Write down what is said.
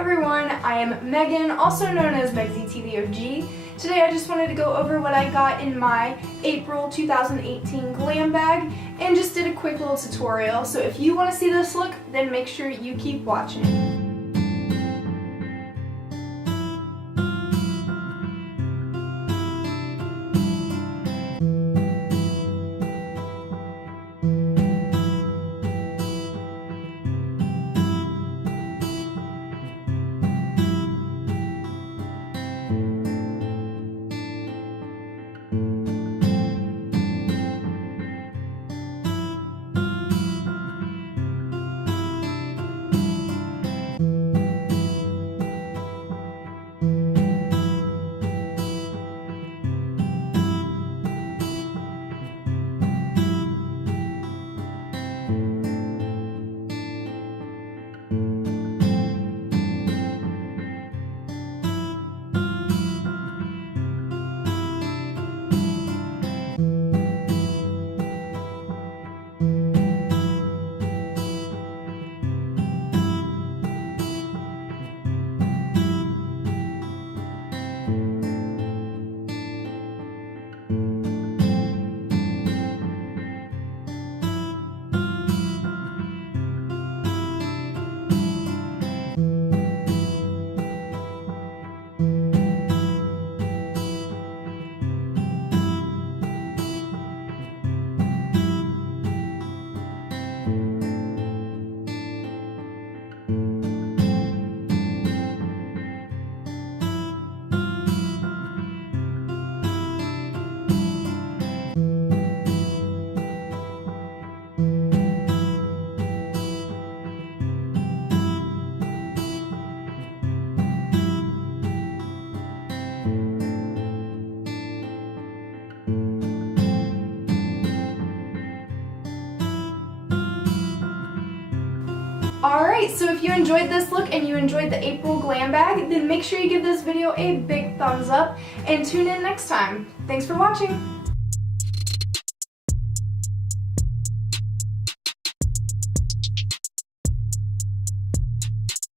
everyone, I am Megan, also known as Megzy TVOG. Today I just wanted to go over what I got in my April 2018 glam bag and just did a quick little tutorial. So if you want to see this look, then make sure you keep watching. Alright, so if you enjoyed this look and you enjoyed the April glam bag, then make sure you give this video a big thumbs up and tune in next time. Thanks for watching!